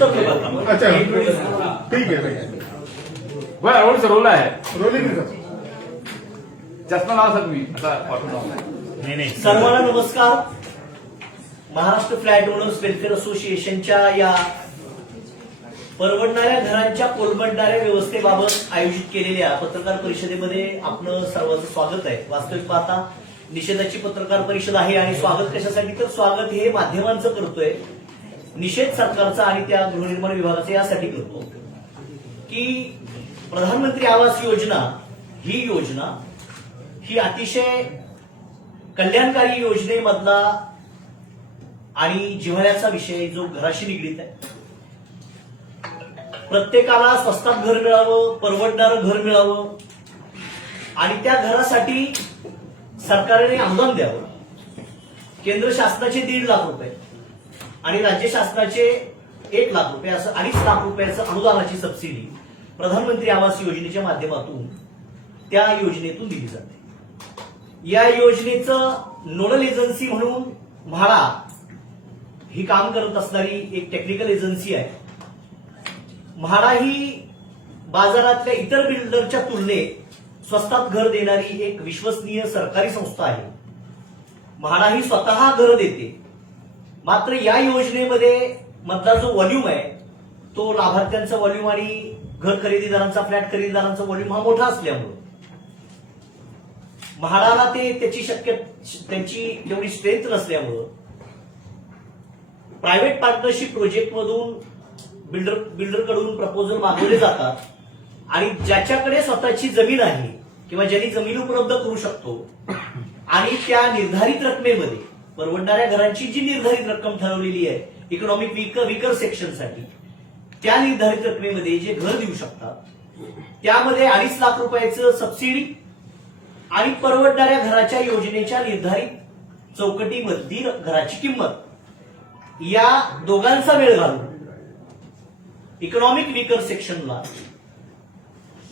उत्तर देऊ. अच्छा ठीक आहे. बरं रोल सर रोल आहे रोलिंग सर. चष्मा लावा सर तुम्ही आता पाठवून नाही सर्वांना नमस्कार. महाराष्ट्र फ्लॅट ओनर्स वेलफेअर असोसिएशनच्या या परवडणाऱ्या घरांच्या कोलमडणाऱ्या व्यवस्थेबाबत आयोजित केलेल्या पत्रकार परिषदेमध्ये आपलं सर्वांचं स्वागत आहे. वास्तविक पाहता निषेधाची पत्रकार परिषद आहे आणि स्वागत कशासाठी, तर स्वागत हे माध्यमांचं करतोय, निषेध सरकारचा आणि त्या गृहनिर्माण विभागाचा यासाठी करतो की प्रधानमंत्री आवास योजना ही योजना ही अतिशय कल्याणकारी योजनेमधला आणि जिव्हाळ्याचा विषय जो घराशी निगडीत आहे. प्रत्येकाला स्वस्तात घर मिळावं, परवडणारं घर मिळावं आणि त्या घरासाठी सरकारने अनुदान द्यावं. केंद्र शासनाचे 1.5 लाख रुपये आणि राज्य शासनाचे 1 लाख रुपये असं 2.5 लाख रुपयाचं अनुदानाची सबसिडी प्रधानमंत्री आवास योजनेच्या माध्यमातून त्या योजनेतून दिली जाते. या योजनेचं नोडल एजन्सी म्हणून म्हाडा ही काम करत असणारी एक टेक्निकल एजन्सी आहे. म्हाडा ही बाजारातल्या इतर बिल्डरच्या तुलनेत स्वस्तात घर देणारी एक विश्वसनीय सरकारी संस्था आहे. म्हाडा ही स्वतः घर देते. मात्र या योजनेमध्ये मधला जो व्हॉल्यूम आहे तो लाभार्थ्यांचा व्हॉल्यूम आणि घर खरेदीदारांचा, फ्लॅट खरेदीदारांचा व्हॉल्यूम हा मोठा असल्यामुळे म्हाडाला त्यांची तेवढी स्ट्रेंथ नसल्यामुळं प्रायव्हेट पार्टनरशिप प्रोजेक्ट मधून बिल्डरकडून प्रपोजल मागवले जातात आणि ज्याच्याकडे स्वतःची जमीन आहे किंवा ज्यांनी जमीन उपलब्ध करू शकतो आणि त्या निर्धारित रकमेमध्ये परवडणाऱ्या घरांची जी निर्धारित रक्कम ठरवलेली आहे इकॉनॉमिक वीकर सेक्शनसाठी, त्या निर्धारित रकमेमध्ये जे घर देऊ शकतात त्यामध्ये 2.5 लाख रुपयाचं सबसिडी आणि परवडणाऱ्या घराच्या योजनेच्या निर्धारित चौकटीमधली घराची किंमत या दोघांचा मेळ घालून इकॉनॉमिक वीकर सेक्शनला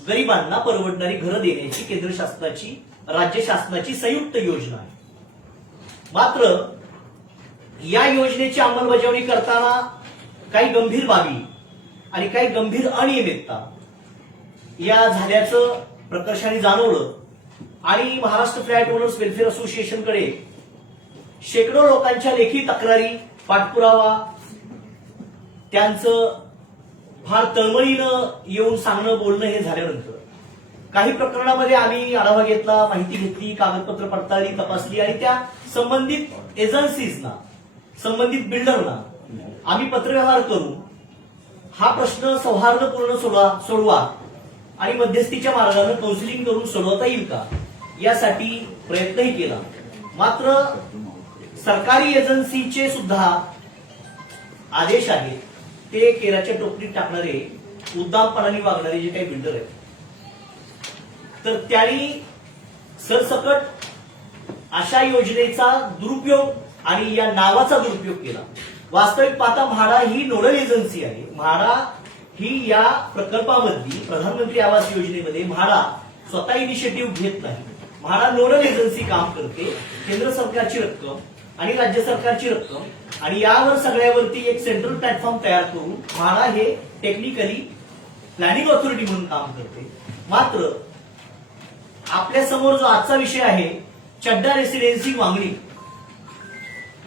गरिबांना परवडणारी घरं देण्याची केंद्र शासनाची, राज्य शासनाची संयुक्त योजना आहे. मात्र या योजनेची अंमलबजावणी करताना काही गंभीर बाबी आणि काही गंभीर अनियमितता या झाल्याचं प्रकर्षाने जाणवलं आणि महाराष्ट्र फ्लॅट ओनर्स वेलफेअर असोसिएशनकडे शेकडो लोकांच्या लेखी तक्रारी, पाठपुरावा, त्यांचं फार तळमळीनं येऊन सांगणं, बोलणं हे झाल्यानंतर काही प्रकरणामध्ये आम्ही आढावा घेतला, माहिती घेतली, कागदपत्र पडताळली, तपासली आणि त्या संबंधित एजन्सीजना, संबंधित बिल्डरना आम्ही पत्रव्यवहार करून हा प्रश्न सौहार्दपूर्ण सोडवा आणि मध्यस्थीच्या मार्गाने काउन्सिलिंग करून सोडवता येईल का यासाठी प्रयत्नही केला. मात्र सरकारी एजन्सीचे सुद्धा आदेश आहेत ते केराच्या टोपलीत टाकणारे, उद्दामपणाने वागणारे जे काही बिल्डर आहेत तर त्यांनी सरसकट अशा योजनेचा दुरुपयोग आणि या नावाचा दुरुपयोग केला. वास्तविक पाहता म्हाडा ही नोडल एजन्सी आहे. म्हाडा ही या प्रकल्पामधली प्रधानमंत्री आवास योजनेमध्ये म्हाडा स्वतः इनिशिएटिव्ह घेत नाही. म्हाडा नोडल एजन्सी काम करते. केंद्र सरकारची रक्कम आणि राज्य सरकारची रक्कम आणि यावर सगळ्यावरती एक सेंट्रल प्लॅटफॉर्म तयार करून म्हाडा हे टेक्निकली प्लॅनिंग ऑथॉरिटी म्हणून काम करते. मात्र आपल्या समोर जो आजचा विषय आहे, चड्डा रेसिडेन्सी वांगणी,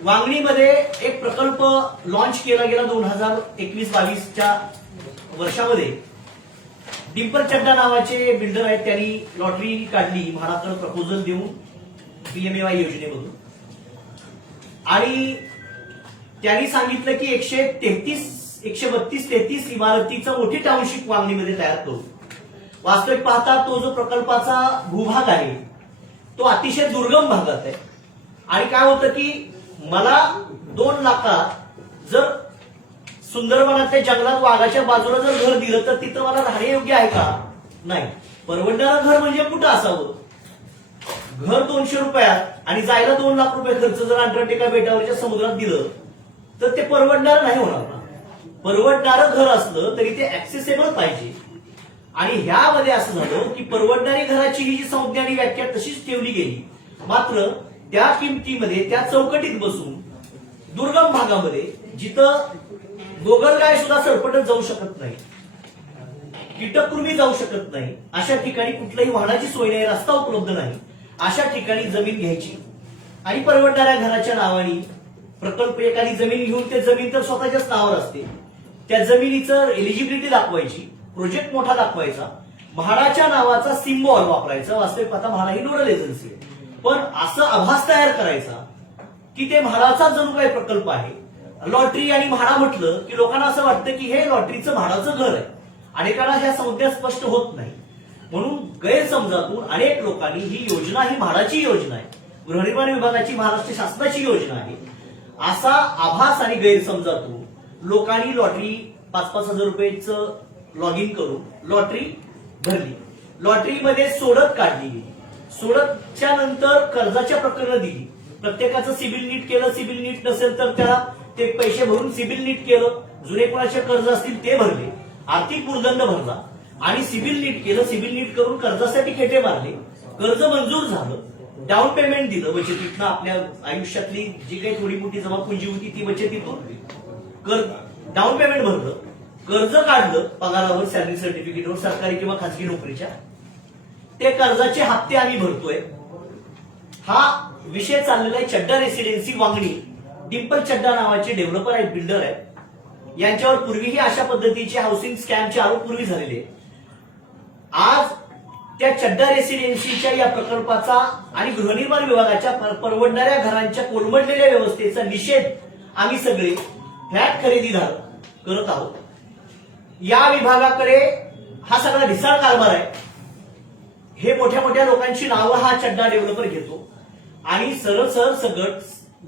वांगणीमध्ये एक प्रकल्प लॉन्च केला गेला 2021-22च्या वर्षामध्ये. डिंपर चड्डा नावाचे बिल्डर आहेत, त्यांनी लॉटरी काढली म्हाडाकडे प्रपोजल देऊन पीएमएवाय योजनेमधून आणि त्यांनी सांगितलं की 132-33 इमारतीचा मोठी टाउनशिप वांगणीमध्ये तयार करू. वास्तविक पाहता तो जो प्रकल्पाचा भूभाग आहे तो अतिशय दुर्गम भागात आहे आणि काय होतं की मला 2 लाखात जर सुंदरबनातल्या जंगलात वाघाच्या बाजूला जर घर दिलं तर तिथं मला राहणे योग्य आहे का? नाही. परवडणारं घर म्हणजे कुठं असावं? घर 200 रुपयात आणि जायला 2 लाख रुपये खर्च जर अंटार्क्टिका बेटावरच्या समुद्रात दिलं तर ते परवडणार नाही होणार ना. परवडणारं घर असलं तरी ते ऍक्सेसेबल पाहिजे आणि ह्यामध्ये असं झालं की परवडणारी घराची ही जी संज्ञा आणि व्याख्या तशीच ठेवली गेली. मात्र त्या किमतीमध्ये त्या चौकटीत बसून दुर्गम भागामध्ये जिथं गोगलगाय सुद्धा सरपटत जाऊ शकत नाही, कीटककृमी जाऊ शकत नाही, अशा ठिकाणी कुठल्याही वाहनाची सोय नाही, रस्ता उपलब्ध नाही, अशा ठिकाणी जमीन घ्यायची आणि परवडणाऱ्या घराच्या नावाने प्रकल्प एखादी जमीन घेऊन ते जमीन तर स्वतःच्याच नावावर असते, त्या जमिनीचं एलिजिबिलिटी दाखवायची, प्रोजेक्ट मोठा दाखवायचा, म्हाडाच्या नावाचा सिम्बॉल वापरायचा. वास्तविक आता म्हाडा ही नोडल एजन्सी आहे, पण असं आभास तयार करायचा की ते म्हाडाचा जणू काही प्रकल्प आहे. लॉटरी आणि म्हाडा म्हटलं की लोकांना असं वाटतं की हे लॉटरीचं म्हाडाचं घर आहे. अनेकांना ह्या संज्ञा स्पष्ट होत नाही, म्हणून गैरसमजातून अनेक लोकांनी ही योजना ही म्हाडाची योजना आहे, गृहनिर्माण विभागाची महाराष्ट्र शासनाची योजना आहे, असा आभास आणि गैरसमजातून लोकांनी लॉटरी 5,000 रुपयाचं लॉग इन करून लॉटरी भरली. लॉटरीमध्ये सोडत काढली गेली. सोडतच्या नंतर कर्जाच्या प्रकरण दिली. प्रत्येकाचं सिबिल नीट केलं. सिबिल नीट नसेल तर त्याला ते पैसे भरून सिबिल नीट केलं. जुने कोणाचे कर्ज असतील ते भरले. आर्थिक भूर्दंड भरला आणि सिबिल नीट केलं. सिबिल नीट करून कर्जासाठी खेटे मारले. कर्ज मंजूर झालं. डाऊन पेमेंट दिलं बचतीतनं. आपल्या आयुष्यातली जी काही थोडी मोठी जमापुंजी होती ती बचतीतून डाऊन पेमेंट भरलं. कर्ज काढलं पगारावर, सॅलरी सर्टिफिकेटवर, सरकारी किंवा खासगी नोकरीच्या. ते कर्जाचे हप्ते आम्ही भरतोय. हा विषय चाललेला आहे चड्डा रेसिडेन्सी वांगणी. डिंपल चड्डा नावाचे डेव्हलपर आहेत, बिल्डर आहेत. यांच्यावर पूर्वीही अशा पद्धतीचे हाऊसिंग स्कॅमचे आरोप पूर्वी झालेले. आज त्या चड्डा रेसिडेन्सीच्या या प्रकल्पाचा आणि गृहनिर्माण विभागाच्या परवडणाऱ्या घरांच्या कोलमडलेल्या व्यवस्थेचा निषेध आम्ही सगळे फ्लॅट खरेदीदार करत आहोत. या विभागाकडे हा सगळा ढिसाळ कारभार आहे. हे मोठ्या मोठ्या लोकांची नावं हा चड्डा डेव्हलपर घेतो आणि सरळ सरळ सगळं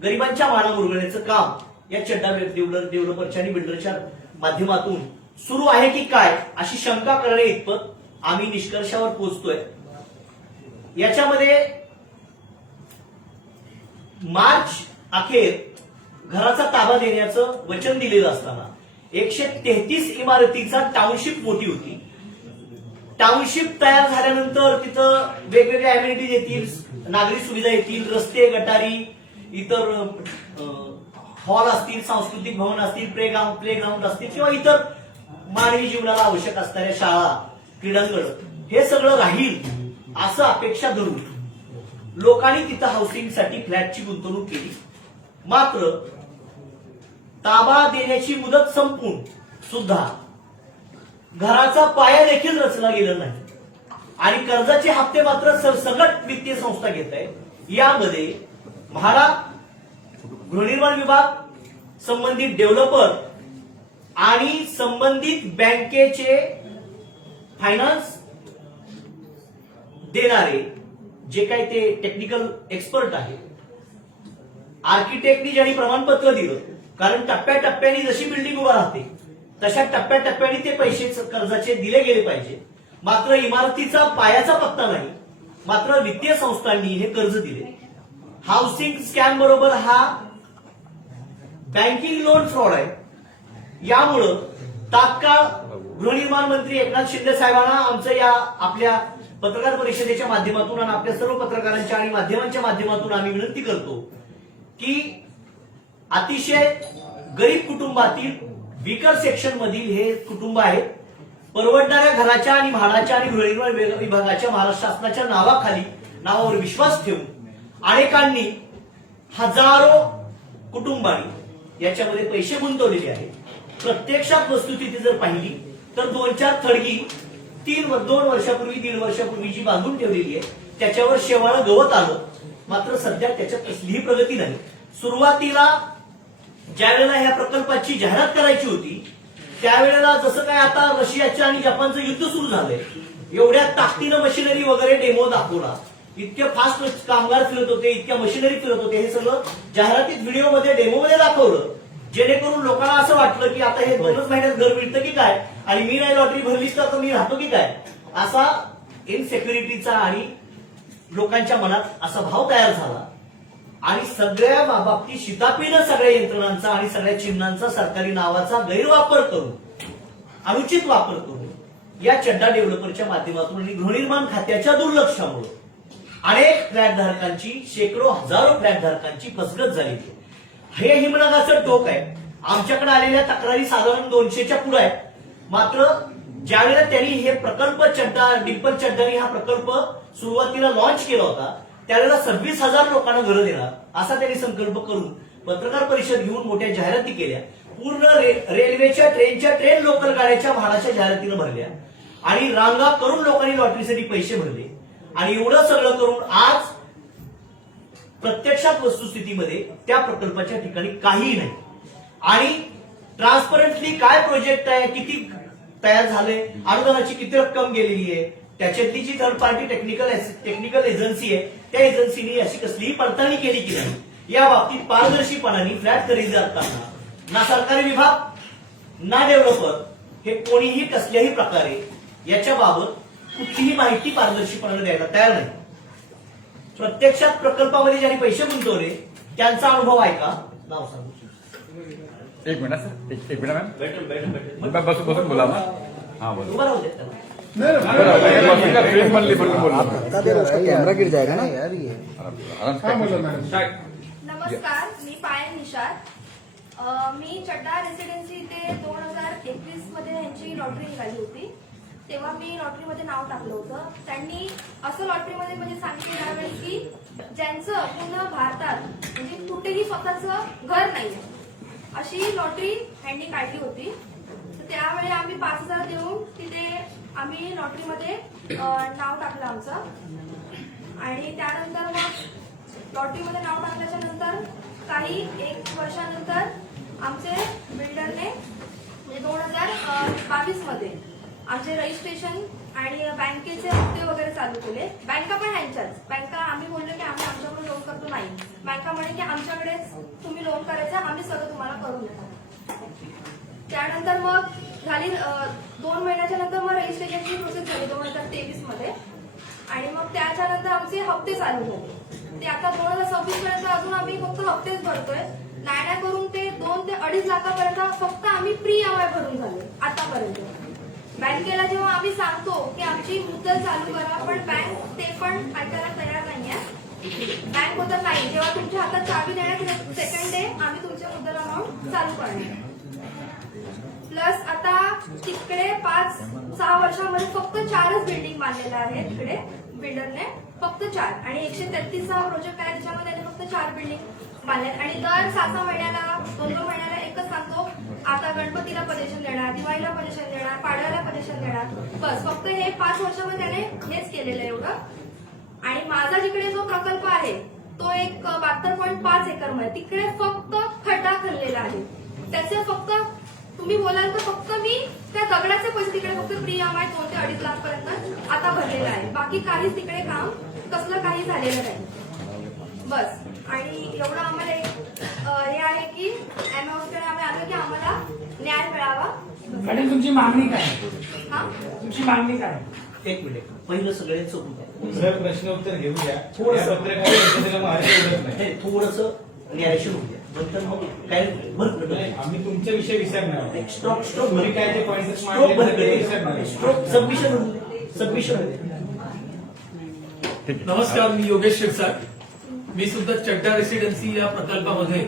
गरिबांच्या माना मुरगळण्याचं काम या चड्डा डेव्हलपरच्या आणि बिल्डरच्या माध्यमातून सुरू आहे की काय अशी शंका करणे इतपत आम्ही निष्कर्षावर पोहोचतोय. याच्यामध्ये मार्च अखेर घराचा ताबा देण्याचं वचन दिलेलं असताना 133 इमारतीचा टाउनशिप मोठी होती. टाउनशिप तयार झाल्यानंतर तिथं वेगवेगळ्या अमेनिटीज येतील, नागरी सुविधा येतील, रस्ते, गटारी, इतर हॉल असतील, सांस्कृतिक भवन असतील, प्लेग्राऊंड असतील किंवा इतर मानवी जीवनाला आवश्यक असणाऱ्या शाळा, क्रीडांगण, हे सगळं राहील असं अपेक्षा धरून लोकांनी तिथं हाऊसिंगसाठी फ्लॅटची गुंतवणूक केली. मात्र ताबा देण्याची मुदत संपून सुद्धा घराचा पाया देखील रचला गेला नाही आणि कर्जाचे हप्ते मात्र सरसकट वित्तीय संस्था घेत आहे. यामध्ये म्हाडा, गृहनिर्माण विभाग, संबंधित डेव्हलपर आणि संबंधित बँकेचे फायनान्स देणारे जे काही ते टेक्निकल एक्सपर्ट आहे, आर्किटेक्टनी ज्यांनी प्रमाणपत्र दिलं, कारण टप्प्याटप्प्याने जशी बिल्डिंग उभा राहते तशा टप्प्याटप्प्याने ते पैसे कर्जाचे दिले गेले पाहिजे. मात्र इमारतीचा पायाचा पत्ता नाही. मात्र वित्तीय संस्थांनी हे कर्ज दिले. हाऊसिंग स्कॅम बरोबर हा बँकिंग लोन फ्रॉड आहे. यामुळं तात्काळ गृहनिर्माण मंत्री एकनाथ शिंदे साहेबांना आमचं या आपल्या पत्रकार परिषदेच्या माध्यमातून आणि आपल्या सर्व पत्रकारांच्या आणि माध्यमांच्या माध्यमातून आम्ही विनंती करतो की अतिशय गरीब कुटुंबातील वीकर सेक्शन मधील हे कुटुंब आहेत. परवडणाऱ्या घराच्या आणि म्हाडाच्या आणि गृहनिर्माण विभागाच्या महाराष्ट्र शासनाच्या नावावर विश्वास ठेवून अनेकांनी, हजारो कुटुंबांनी याच्यामध्ये पैसे गुंतवलेले आहेत. प्रत्यक्षात वस्तुस्थिती जर पाहिली तर 2-4 थडगी 2 वर्षापूर्वी 1.5 वर्षापूर्वी जी बांधून ठेवलेली आहे त्याच्यावर शेवाळं गवत आलं. मात्र सध्या त्याच्यात कसलीही प्रगती नाही. सुरुवातीला ज्या वेळेला ह्या प्रकल्पाची जाहिरात करायची होती त्यावेळेला जसं काय आता रशियाच्या आणि जपानचं युद्ध सुरू झालंय, एवढ्या ताकदीनं मशिनरी वगैरे डेमो दाखवला, इतके फास्ट कामगार फिरत होते, इतक्या मशिनरी फिरत होते, हे सगळं जाहिरातीत व्हिडिओमध्ये डेमोमध्ये दाखवलं, जेणेकरून लोकांना असं वाटलं की आता हे 2च महिन्यात घर मिळतं की काय आणि मी नाही लॉटरी भरलीच तर मी राहतो की काय, असा इनसेक्युरिटीचा आणि लोकांच्या मनात असा भाव तयार झाला. आणि सगळ्या बाबतीत शितापीनं सगळ्या यंत्रणांचा आणि सगळ्या चिन्हांचा, सरकारी नावाचा गैरवापर करून, अनुचित वापर करून या चड्डा डेव्हलपरच्या माध्यमातून आणि गृहनिर्माण खात्याच्या दुर्लक्षामुळे अनेक फ्लॅटधारकांची, शेकडो हजारो फ्लॅटधारकांची फसगत झाली. हे हिमनगाचं टोक आहे. आमच्याकडे आलेल्या तक्रारी साधारण 200च्या पुढे आहेत. मात्र ज्यावेळेला त्यांनी हे प्रकल्प डिंपल चड्डानी हा प्रकल्प सुरुवातीला लॉन्च केला होता त्यावेळेला 26,000 लोकांना घरं देणार असा त्यांनी संकल्प करून पत्रकार परिषद घेऊन मोठ्या जाहिराती केल्या. पूर्ण रेल्वेच्या ट्रेन लोकल गाड्याच्या भाडाच्या जाहिरातीनं भरल्या आणि रांगा करून लोकांनी लॉटरीसाठी पैसे भरले. आणि एवढं सगळं करून आज प्रत्यक्षात वस्तुस्थितीमध्ये त्या प्रकल्पाच्या ठिकाणी काहीही नाही. आणि ट्रान्सपरंटली काय प्रोजेक्ट आहे, किती तयार झाले, अनुदानाची किती रक्कम गेलेली आहे, त्याच्यातली जी थर्ड पार्टी टेक्निकल एजन्सी आहे त्या एजन्सीने अशी कसलीही पडताळणी केली की नाही, या बाबतीत पारदर्शीपणाने फ्लॅट खरेदी करताना ना सरकारी विभाग ना डेव्हलपर हे कोणीही कसल्याही प्रकारे याच्याबाबत कुठलीही माहिती पारदर्शीपणाने द्यायला तयार नाही. प्रत्यक्षात प्रकल्पामध्ये ज्यांनी पैसे गुंतवले त्यांचा अनुभव ऐका. नाव सांगू. एक मिनिट सर, एक मिनिट मॅम. बसून बोला ना. हाँ बोलो. उभं राहू दे त्याला. कैमरा गिर जाएगा ना यार ये. हा बोला मॅडम. नमस्कार, मी पायल निषाद. मी चड्डा रेसिडेन्सी इथे 2021 मध्ये यांची लॉटरी निघाली होती. तेव्हा मी लॉटरीमध्ये नाव टाकलं होतं. त्यांनी असं लॉटरीमध्ये म्हणजे सांगितलं त्यावेळी की ज्यांचं पूर्ण भारतात म्हणजे कुठेही स्वतःचं घर नाही अशी लॉटरी यांनी काढली होती. तर त्यावेळी आम्ही 5,000 देऊन तिथे आम्ही लॉटरीमध्ये नाव टाकलं आमचं. आणि त्यानंतर मग लॉटरीमध्ये नाव टाकल्याच्या नंतर काही 1 वर्षानंतर आमचे बिल्डरने म्हणजे 2022 मध्ये आमचे रजिस्ट्रेशन आणि बँकेचे हप्ते वगैरे चालू केले. बँका पण ह्यांच्याच. बँका आम्ही बोललो की आम्ही आमच्याकडे लोन करतो नाही. बँका म्हणे की आमच्याकडेच तुम्ही लोन करायचं, आम्ही सगळं तुम्हाला करून देतो. त्यानंतर मग झाली 2 महिन्याच्या नंतर मग रजिस्ट्रेशनची प्रोसेस झाली 2023 मध्ये. आणि मग त्याच्यानंतर आमचे हप्ते चालू झाले. ते आता 2026 पर्यंत अजून आम्ही फक्त हप्तेच भरतोय. नाण्या करून ते 2 ते 2.5 लाखापर्यंत फक्त आम्ही प्री EMI भरून झालो आतापर्यंत. बँकेला जेव्हा आम्ही सांगतो की आमची मुद्दल चालू करा पण बँक ते पण ऐकायला तयार नाहीये. बँक होतं नाही, जेव्हा तुमच्या हातात चावी देण्यात सेकंड डे आम्ही तुमच्या मुद्दल अमाऊंट चालू करणार. प्लस आता तिकडे 5-6 वर्षामध्ये फक्त 4च बिल्डिंग बांधलेल्या आहेत तिकडे बिल्डरने, फक्त 4. आणि 133 प्रोजेक्ट आहे त्याच्यामध्ये त्याने फक्त 4 बिल्डिंग बांधल्यात. आणि दर 6 महिन्याला 2 महिन्याला एकच सांगतो आता गणपतीला पजेशन देणार, दिवाळीला पजेशन देणार, पाडव्याला पजेशन देणार. बस फक्त हे 5 वर्षामध्ये त्याने हेच केलेलं आहे एवढं. आणि माझा जिकडे जो प्रकल्प आहे तो एक 72.5 एकर मध्ये तिकडे फक्त खड्डा खाल्लेला आहे. त्याचे फक्त तुम्ही बोलाल तर फक्त मी त्या दगडाचे पैसे तिकडे फक्त प्री EMI 2 ते 2.5 लाख पर्यंत आता भरलेलं आहे. बाकी काहीच तिकडे काम कसलं काही झालेलं नाही. बस. आणि एवढं आम्हाला हे आहे की एमओकडे आम्ही आलो की आम्हाला न्याय मिळावा. मॅडम तुमची मागणी काय? हा तुमची मागणी काय? एक मिनिट. पहिलं सगळ्यांचं होतं. सर प्रश्न उत्तर घेऊ द्या. पत्रकार थोडस नॅरेशन होऊ द्या. नंतर मग काय भरपूर आम्ही तुमच्या विषय विसरणार. स्ट्रोक तुम्ही काय ते पॉइंट्स स्ट्रोक सबमिशन होते. नमस्कार, मी योगेश शिरसाट. मी सुद्धा चड्डा रेसिडेन्सी या प्रकल्पामध्ये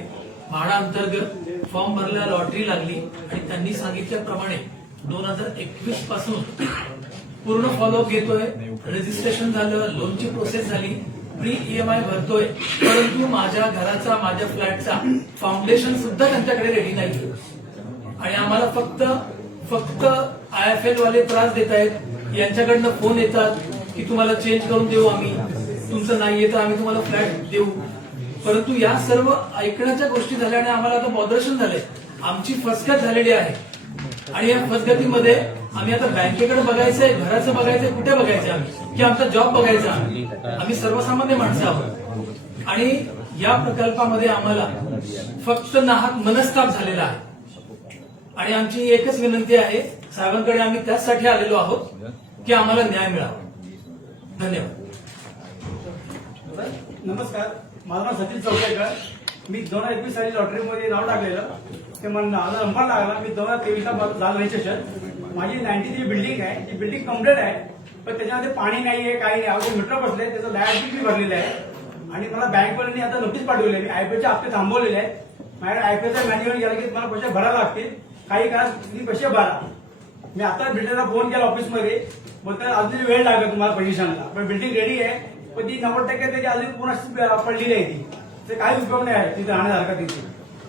म्हाडा अंतर्गत फॉर्म भरला, लॉटरी लागली आणि त्यांनी सांगितल्याप्रमाणे 2021 पासून पूर्ण फॉलोअप घेतोय. रजिस्ट्रेशन झालं, लोनची प्रोसेस झाली, प्री EMI भरतोय. परंतु माझ्या घराचा, माझ्या फ्लॅटचा फाउंडेशन सुद्धा त्यांच्याकडे रेडी नाही. आणि आम्हाला फक्त IFL वाले त्रास देत आहेत. यांच्याकडनं फोन येतात की तुम्हाला चेंज करून देऊ आम्ही, तुमचं नाही येतं आम्ही तुम्हाला फ्लॅट देऊ. परंतु या सर्व ऐकण्याच्या गोष्टी झाल्या आणि आम्हाला आता बॉदरेशन झालंय. आमची फसगत झालेली आहे. आणि या फसगतीमध्ये आम्ही आता बँकेकडे बघायचंय, घराचं बघायचंय, कुठे बघायचं आम्ही, की आमचा जॉब बघायचा. आम्ही सर्वसामान्य माणसं आहोत. आणि या प्रकल्पामध्ये आम्हाला फक्त नाहक मनस्ताप झालेला आहे. आणि आमची एकच विनंती आहे साहेबांकडे, आम्ही त्याचसाठी आलेलो आहोत की आम्हाला न्याय मिळावा. धन्यवाद. नमस्कार, माझं नाव सचिन चौकेकर. मी 2021 साली लॉटरीमध्ये नाव टाकलेलं. ते मला नंबर लागला. मी 2023 ला झालं रजिस्ट्रेशन. माझी 93 बिल्डिंग आहे. ती बिल्डिंग कम्प्लीट आहे पण त्याच्यामध्ये पाणी नाहीये, काही नाही. अवघे मीटर बसले, त्याचं लाईट बिल मी भरलेलं आहे. आणि मला बँकवाल्यांनी आता नोटीस पाठवली आहे. IPLचे हप्ते थांबवलेले आहेत. माझ्या आयपीएलचा मॅन्युअल गेला की मला पैसे भरायला लागतील, काही काळ तुम्ही पैसे भरा. मी आता बिल्डरला फोन केला ऑफिसमध्ये, बोलतात अजून वेळ लागेल तुम्हाला पोझिशनला, पण बिल्डिंग रेडी आहे, पण ती 90% त्याची अजून पूर्ण पडलेली आहे ती, ते काही उपयोग नाही आहे तिथे राहण्यासारखा तिथे.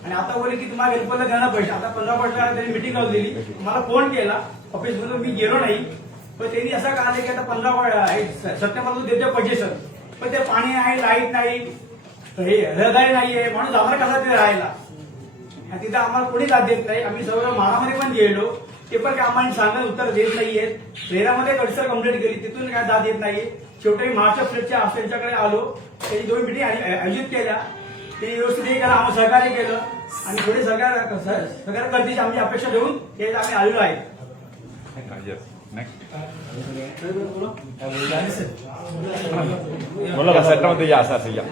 आणि आता बोलले की तुम्हाला हेल्परला देणार पैसे, आता 15% त्यांनी मिटिंग लावून दिली, मला फोन केला ऑफिसमधून, मी गेलो नाही, पण त्यांनी असं कळलं की आता 15 सप्टेंबरपासून देते पैसे सर, पण ते पाणी नाही, लाईट नाही, हे रहदारी नाहीये, माणूस जाणार कसा तिथे राहायला. आणि तिथं आम्हाला कोणी साथ देत नाही. आम्ही सर्व माळामध्ये पण गेलो, ते पण काय आम्हाला सांगण्यात उत्तर देत नाहीयेत. रेरामध्ये कल्चर कंप्लेंट केली, तिथून काय दाद येत नाहीये. शेवटी महाराष्ट्र फ्लेटच्या त्यांच्याकडे आलो, त्यांनी 2 मिटिंग आयोजित केल्या, ते व्यवस्थित हे केलं, आम्हाला सहकार्य केलं आणि थोडी सहकार्य करण्याची आमची अपेक्षा देऊन हे आम्ही आलेलो आहे. बोला या सेटमध्ये या असं या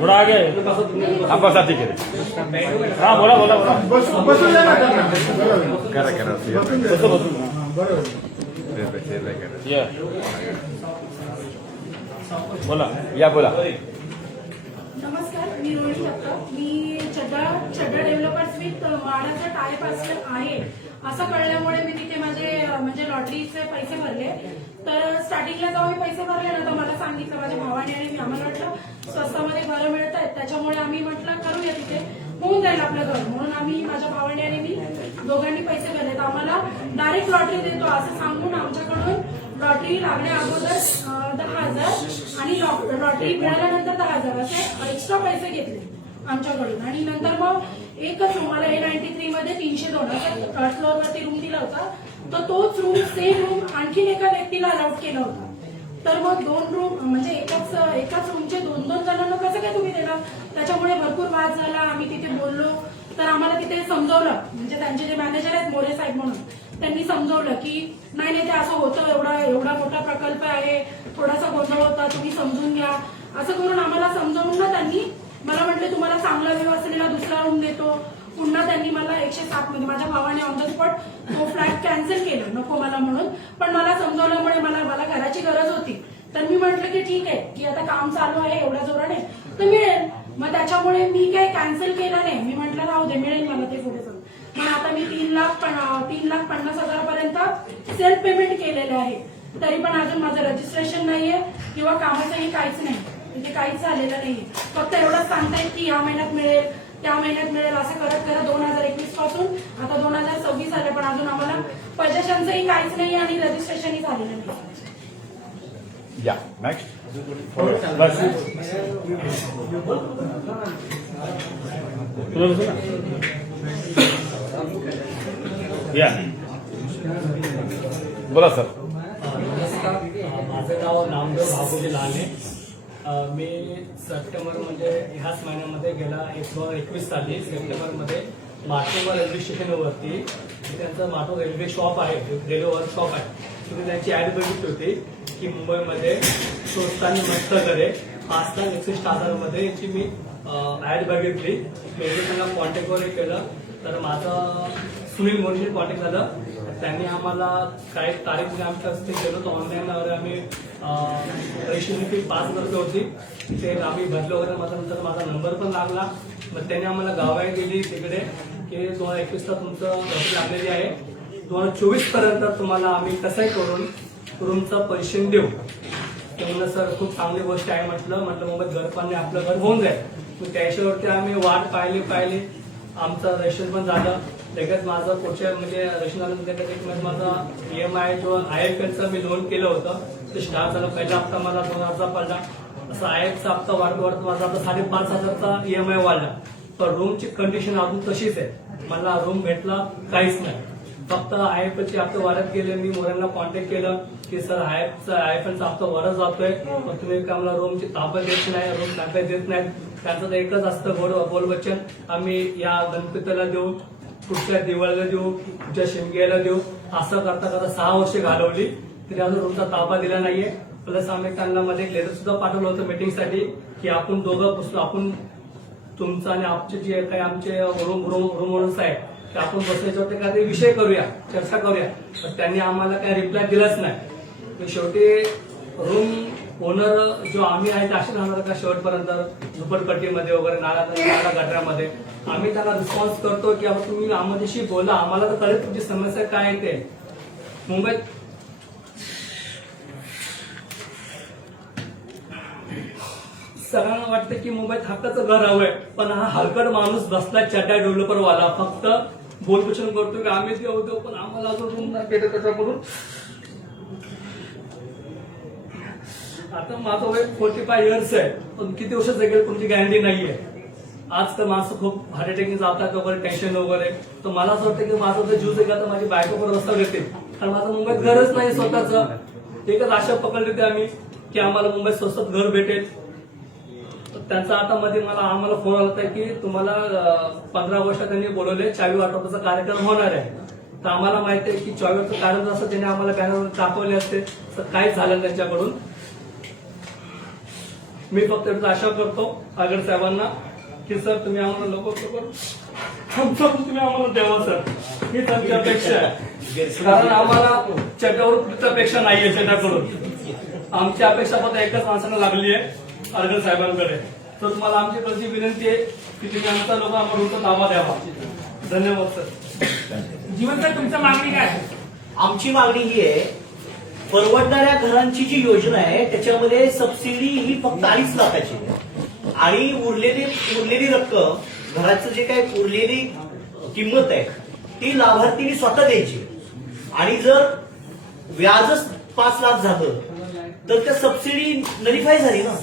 थोडा आगे आप बसा ठीक आहे. हा बोला बोला बोला बसून जा ना करा करा या बोला या बोला. नमस्कार, मी रोहिणी जगताप. मी चड्डा डेव्हलपर्स विथ वाडाचा टायप आहे असं कळल्यामुळे मी तिथे माझे म्हणजे लॉटरीचे पैसे भरले. तर स्टार्टिंगला जेव्हा मी पैसे भरले ना, तर मला सांगितलं माझ्या भावाने आणि मी, आम्हाला वाटलं स्वस्तामध्ये घरं मिळत आहेत, त्याच्यामुळे आम्ही म्हटलं करूया, तिथे होऊन जाईल आपलं घर, म्हणून आम्ही माझ्या भावाने आणि मी दोघांनी पैसे भरले. तर आम्हाला डायरेक्ट लॉटरी देतो असं सांगून आमच्याकडून लॉटरी लागण्या अगोदर 10,000 आणि लॉटरी मिळाल्यानंतर 10,000 असे एक्स्ट्रा पैसे घेतले आमच्याकडून. आणि नंतर मग एकच रूम, मला A93 मध्ये 302 असं थर्ड फ्लोअरवरती रूम दिला होता, तर तोच रूम सेम रूम आणखीन एका व्यक्तीला अलाउट केला होता. तर मग 2 रूम म्हणजे एकाच रूमचे 2-2 जणांना कसं काय तुम्ही देणार, त्याच्यामुळे भरपूर वाद झाला. आम्ही तिथे बोललो, तर आम्हाला तिथे समजवलं, म्हणजे त्यांचे जे मॅनेजर आहेत मोरे साहेब म्हणून, त्यांनी समजवलं की नाही ते असं होतं, एवढा मोठा प्रकल्प आहे, थोडासा गोंधळ होता, तुम्ही समजून घ्या, असं करून आम्हाला समजावून ना त्यांनी मला म्हटले तुम्हाला चांगला व्यू असलेला दुसरा रूम देतो. पुन्हा त्यांनी मला 107 मध्ये माझ्या भावाने ऑन द स्पॉट तो फ्लॅट कॅन्सल केला, नको मला म्हणून, पण मला समजवल्यामुळे मला घराची गरज होती. तर मी म्हटलं की ठीक आहे, की आता काम चालू आहे एवढ्या जोराने तर मिळेल. मग त्याच्यामुळे मी काही कॅन्सल केलं नाही, मी म्हटलं राहू दे, मिळेल मला ते पुढे जाऊन. मग आता मी 3,50,000 सेल्फ पेमेंट केलेले आहे, तरी पण अजून माझं रजिस्ट्रेशन नाहीये किंवा कामाचंही काहीच नाही, म्हणजे काहीच झालेलं नाहीये. फक्त एवढंच सांगतायत की या महिन्यात मिळेल, त्या महिन्यात मिळेल, असं करत 2021 पासून आता 2026 आले, पण अजून आम्हाला पजेशनचंही काहीच नाही आणि रजिस्ट्रेशनही झालेलं नाही. या नेक्स्ट बस या बोला सर. नमस्कार, माझं नाव नामदेव भागोजी लाले. मी सप्टेंबर म्हणजे ह्याच महिन्यामध्ये गेला 21 साली सप्टेंबरमध्ये माटोवा रेल्वे स्टेशनवरती त्यांचं माटो रेल्वे शॉप आहे, रेल्वे वर्कशॉप आहे, तुम्ही त्यांची ऍड बघितली होती की मुंबईमध्ये स्वस्त आणि मस्त घरे 5,61,000 याची मी ऍड बघितली. मी त्यांना कॉन्टॅक्टवर केलं, तर माझं सुनील मोरेशी कॉन्टॅक्ट झालं. त्यांनी आम्हाला काही तारीख आमच्या हस्ते केलं, तर ऑनलाईनवर आम्ही रजिस्ट्रेशन फी 5,000 रुपये होती, ते आम्ही भरलं वगैरे. नंतर माझा नंबर पण लागला. मग त्यांनी आम्हाला गावाही दिली तिकडे की 2021ला तुमचं नोकरी लागलेली आहे, 2024 पर्यंत तुम्हाला आम्ही कसंही करून रूमचं पैसे देऊ. ते म्हणलं सर खूप चांगली गोष्ट आहे, म्हटलं मुंबईत घर पण आपलं घर होऊन जाईल. मग त्याच्यावरती आम्ही वाट पाहिली. आमचं रजिस्ट्रेशन पण झालं. लगेच माझं पुढच्या म्हणजे रजिस्ट्रेशन माझा EMI जो IFLचं मी लोन केलं होतं ते स्टार्ट झालं. पहिला हप्ता मला 2,000 पडला, असं IFचा हप्ता वाढत माझा आता 5,500चा EMI वाढला. पण रूमची कंडिशन अजून तशीच आहे, मला रूम भेटला काहीच नाही. फक्त IFLचे हप्ते वाढत गेले. मी मोऱ्यांना कॉन्टॅक्ट केलं की सर IFLचा हप्ता वाढत जातोय, पण तुम्ही का मला रूमची ताब्यात देत नाही, रूम ताब्यात देत नाहीत. त्यांचं तर एकच असतं बोल वचन, आम्ही या गणपतीला देऊ, पुढच्या दिवाळीला देऊ, पुढच्या शिमग्याला देऊ. असं करता 6 वर्ष घालवली, तरी अजून रूमचा ताबा दिला नाहीये. प्लस आम्ही त्यांना मध्ये एक लेटर सुद्धा पाठवलं होतं मीटिंगसाठी की आपण दोघं बसलो, आपण तुमचं आणि आमचे जे काही आमचे रूम ओनर्स आहेत ते आपण बसल्याच्यावरती काहीतरी विषय करूया, चर्चा करूया. तर त्यांनी आम्हाला काही रिप्लाय दिलाच नाही. शेवटी रूम ओनर जो आम्ही आहे ते असे राहणार का शेवटपर्यंत झोपडपट्टीमध्ये वगैरे नाला गटऱ्यामध्ये आम्ही त्यांना रिस्पॉन्स करतो की बाबा तुम्ही आम्हाशी बोला, आम्हाला तर कळेल तुमची समस्या काय आहे ते. मुंबईत सगळ्यांना वाटतं की मुंबईत हक्काचं घर हवंय, पण हा हलकट माणूस बसला चड्डा डेव्हलपर वाला फक्त बोलपुषण करतो की आम्ही देऊ पण आम्हाला अजून रूम नाही भेटत त्याच्याकडून. आता माझं वय 45 इयर्स आहे, पण किती वर्ष जगेल तुमची गॅरंटी नाहीये. आज तर माणसं खूप हार्ट अटॅकने जातात वगैरे, टेन्शन वगैरे. तर मला असं वाटतं की माझा जर जीव जगला तर माझी बायको पण रस्ता घेते, कारण माझं मुंबईत घरच नाही स्वतःचं. एकच आशा पकडली होती आम्ही की आम्हाला मुंबईत स्वस्त घर भेटेल. त्यांचा आता मध्ये आम्हाला फोन आला होता की तुम्हाला 15 वर्ष त्यांनी बोलवले, 24 वाटपाचा कार्यक्रम होणार आहे. तर आम्हाला माहिती आहे की 24 कार्यक्रम असं त्यांनी आम्हाला बॅनरवर दाखवले असते, तर काहीच झालं त्यांच्याकडून. मी फक्त एवढंच आशा करतो आगड साहेबांना की सर तुम्ही आम्हाला लवकर तुम्ही आम्हाला द्यावा सर, ही त्यांची अपेक्षा आहे. कारण आम्हाला चट्ट्यावर अपेक्षा नाहीये चट्ट्याकडून. आमची अपेक्षा फक्त एकच माणसाला लागली आहे आगड साहेबांकडे. तर तुम्हाला आमच्याकडची विनंती आहे की तुम्ही आमचा लोक आम्हाला ताबा द्यावा. धन्यवाद सर. जीवन सर तुमची मागणी काय आहे? आमची मागणी ही आहे, परवडणाऱ्या घरांची जी योजना आहे त्याच्यामध्ये सबसिडी ही फक्त 2.5 लाखाची आहे आणि उरलेली रक्कम घराचं जे काही उरलेली किंमत आहे ती लाभार्थीने स्वतः द्यायची. आणि जर व्याजच 5 लाख झालं तर त्या सबसिडी नलिफाय झाली ना.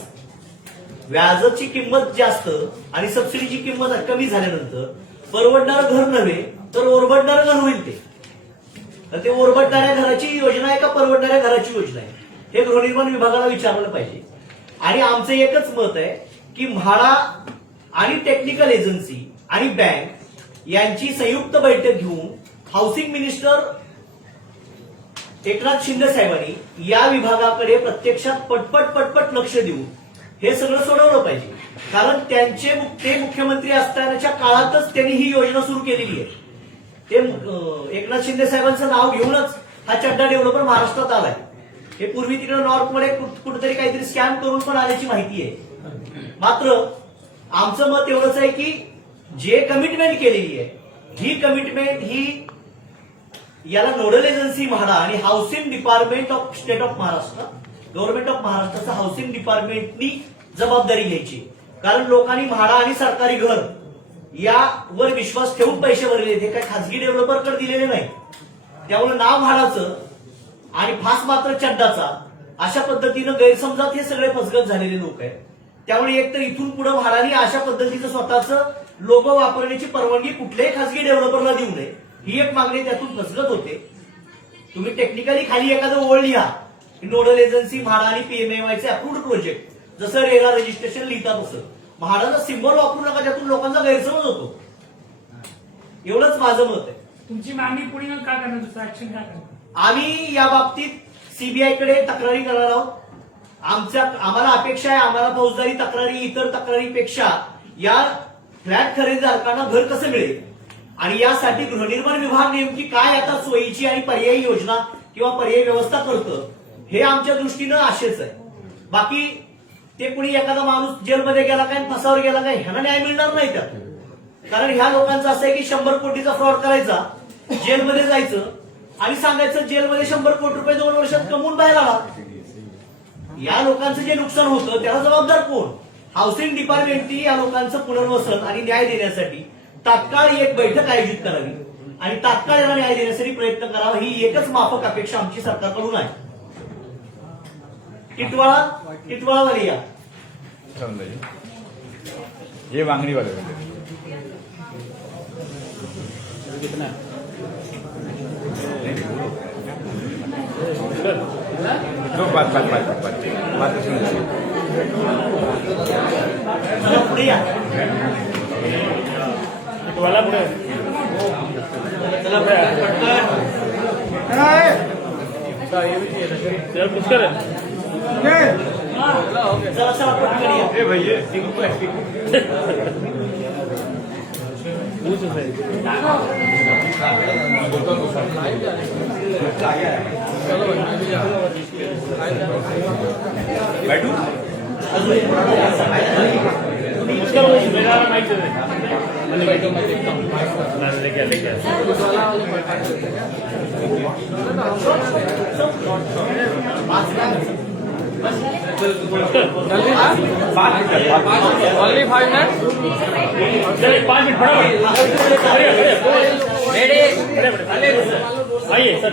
व्याजाची किंमत जास्त आणि सबसिडीची किंमत कमी झाल्यानंतर परवडणारं घर नव्हे तर ओरबडणारं घर होईल. तर ते ओरबडणाऱ्या घराची योजना आहे का परवडणाऱ्या घराची योजना आहे हे गृहनिर्माण विभागाला विचारलं पाहिजे. आणि आमचं एकच मत आहे की म्हाडा आणि टेक्निकल एजन्सी आणि बँक यांची संयुक्त बैठक घेऊन हाऊसिंग मिनिस्टर एकनाथ शिंदे साहेबांनी या विभागाकडे प्रत्यक्षात पटपट लक्ष देऊन हे सगळं सोडवलं पाहिजे. कारण ते मुख्यमंत्री असतानाच्या काळातच त्यांनी ही योजना सुरू केलेली आहे. ते एकनाथ शिंदे साहेबांचं नाव घेऊनच हा चड्डा डेव्हलपर महाराष्ट्रात आलाय. हे पूर्वी तिकडे नॉर्थमध्ये कुठेतरी काहीतरी स्कॅम करून पण आल्याची माहिती आहे. मात्र आमचं मत एवढंच आहे की जे कमिटमेंट केलेली आहे ही कमिटमेंट ही याला नोडल एजन्सी म्हाडा आणि housing department of state of Maharashtra, government of महाराष्ट्राचं हाऊसिंग डिपार्टमेंटनी जबाबदारी घ्यायची. कारण लोकांनी म्हाडा आणि सरकारी घर यावर विश्वास ठेवून पैसे भरले, ते काही खासगी डेव्हलपरकडे दिलेले नाही. त्यामुळे नाव म्हाडाचं आणि फास मात्र चड्डाचा अशा पद्धतीनं गैरसमजात हे सगळे फसगत झालेले लोक आहेत. त्यामुळे एक तर इथून पुढे म्हाडाने अशा पद्धतीचं स्वतःचं लोगो वापरण्याची परवानगी कुठल्याही खासगी डेव्हलपरला देऊ नये ही एक मागणी त्यातून फसगत होते. तुम्ही टेक्निकली खाली एखादं ओळ लिहा नोडल एजन्सी म्हाडा आणि पीएमएवायचे अप्रूव्ड प्रोजेक्ट, जसं रेरा रजिस्ट्रेशन लिहितात तसं म्हाडाचा सिम्बॉल वापरू नका, ज्यातून लोकांचा गैरसमज होतो. एवढंच माझं मत आहे. तुमची मागणी पुढे काय करणार, दुसरं ऍक्शन काय करणार? आम्ही या बाबतीत सीबीआयकडे तक्रारी करणार आहोत. आम्हाला अपेक्षा आहे, आम्हाला फौजदारी तक्रारी इतर तक्रारीपेक्षा या फ्लॅट खरेदीदारांना घर कसं मिळेल आणि यासाठी गृहनिर्माण विभाग नेमकी काय आता सोयीची आणि पर्यायी योजना किंवा पर्यायी व्यवस्था करतं हे आमच्या दृष्टीनं आशेच आहे. बाकी ते कुणी एखादा माणूस जेलमध्ये गेला काय फसावर गेला काय ह्यांना न्याय मिळणार नाही त्यात. कारण ह्या लोकांचं असं आहे की 100 कोटीचा फ्रॉड करायचा, जेलमध्ये जायचं आणि सांगायचं जेलमध्ये 100 कोटी रुपये 2 वर्षात कमवून बाहेर आला. या लोकांचं जे नुकसान होतं त्याला जबाबदार कोण? हाऊसिंग डिपार्टमेंटनी या लोकांचं पुनर्वसन आणि न्याय देण्यासाठी तात्काळ एक बैठक आयोजित करावी आणि तात्काळ याला न्याय देण्यासाठी प्रयत्न करावा ही एकच माफक अपेक्षा आमची सरकारकडून आहे. टिटवाळावाली या ये मागणी वाले पुढे या. मला पुढे चला पटकन. पुष्कर चला पटकन या. ए भैया चलो बैठू मुश्किल मेरा माइक दे लेके लेके ओनली 5 मिनट चलिए 5 मिनट आइए सर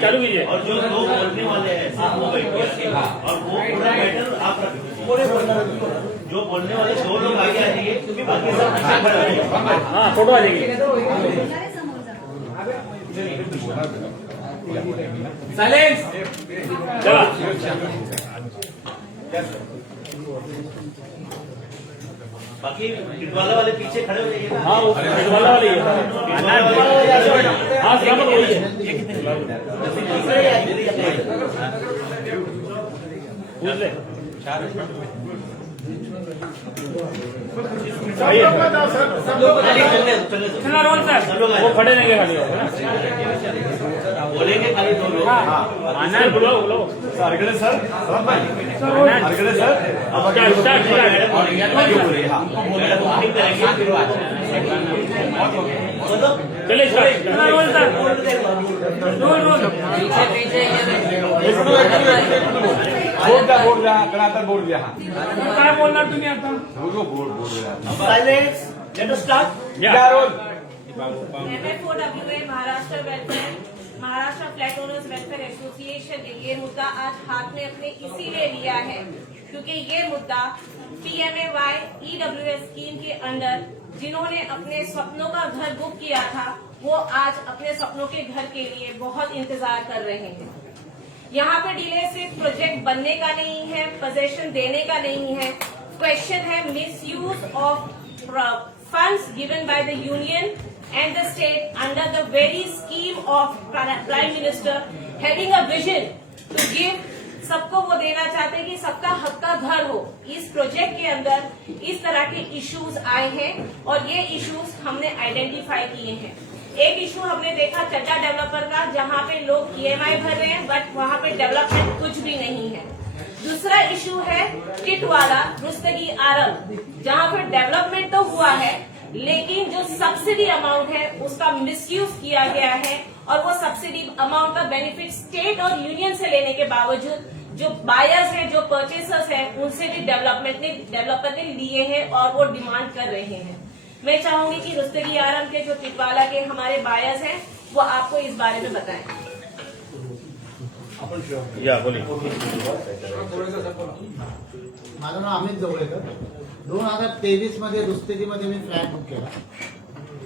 चालू कीजिए। और जो दो बोलने वाले हैं वो बैठिए और वो पूरा मैटर आप पूरे जो बोलने वाले दो लोग आगे आ जाइए क्योंकि बाकी सब पीछे खड़े हो जाइए। हाँ फोटो आ जाएगी। सायलेन्स चला बाकी टिटवाला वाले पीछे खड़े हो जाइए ना। हाँ वो वाला वाली है। हाँ सलामत बोलिए। पूछ ले आइए चलना रोल सर वो खड़े नहीं गए खाली बोलेंगे खाली दो लोग। आना बुलाओ बुलाओ Argade sir Argade sir start चलिए roll sir roll roll board द्या आता बोर्ड द्या काय बोलणार तुम्ही आता board silence let us start द्या roll MFOWA Maharashtra welfare Maharashtra flat owners welfare association ने ये मुद्दा आज हाथ में अपने इसीलिए लिया है क्योंकि ये मुद्दा PMAY EWS स्कीम के अंडर जिन्होंने अपने सपनों का घर बुक किया था वो आज अपने सपनों के घर के लिए बहुत इंतजार कर रहे हैं। यहाँ पे डिले सिर्फ प्रोजेक्ट बनने का नहीं है, पोजेशन देने का नहीं है, क्वेश्चन है misuse of funds given by the union and the state under the very scheme of Prime Minister having a vision to give सबको वो देना चाहते हैं कि सबका हक का घर हो। इस प्रोजेक्ट के अंदर इस तरह के इश्यूज आए हैं और ये इश्यूज हमने आइडेंटिफाई किए हैं। एक इशू हमने देखा चड्डा डेवलपर का जहाँ पे लोग EMI भर रहे हैं बट वहाँ पे डेवलपमेंट कुछ भी नहीं है। दूसरा इशू है टिटवाला रुस्तगी आरब जहाँ पे डेवलपमेंट तो हुआ है लेकिन जो सब्सिडी अमाउंट है उसका मिसयूज किया गया है और वो सब्सिडी अमाउंट का बेनिफिट स्टेट और यूनियन से लेने के बावजूद जो बायर्स हैं जो परचेसर्स हैं उनसे भी डेवलपर ने लिए हैं और वो डिमांड कर रहे हैं। मैं चाहूंगी कि रुस्तगी आरम के जो टिटवाला के हमारे बायर्स हैं वो आपको इस बारे में बताएं। या बोलिए माझं नाव अमित जवळकर 2023 मध्ये रुस्तेजीमध्ये मी फ्लॅट बुक केला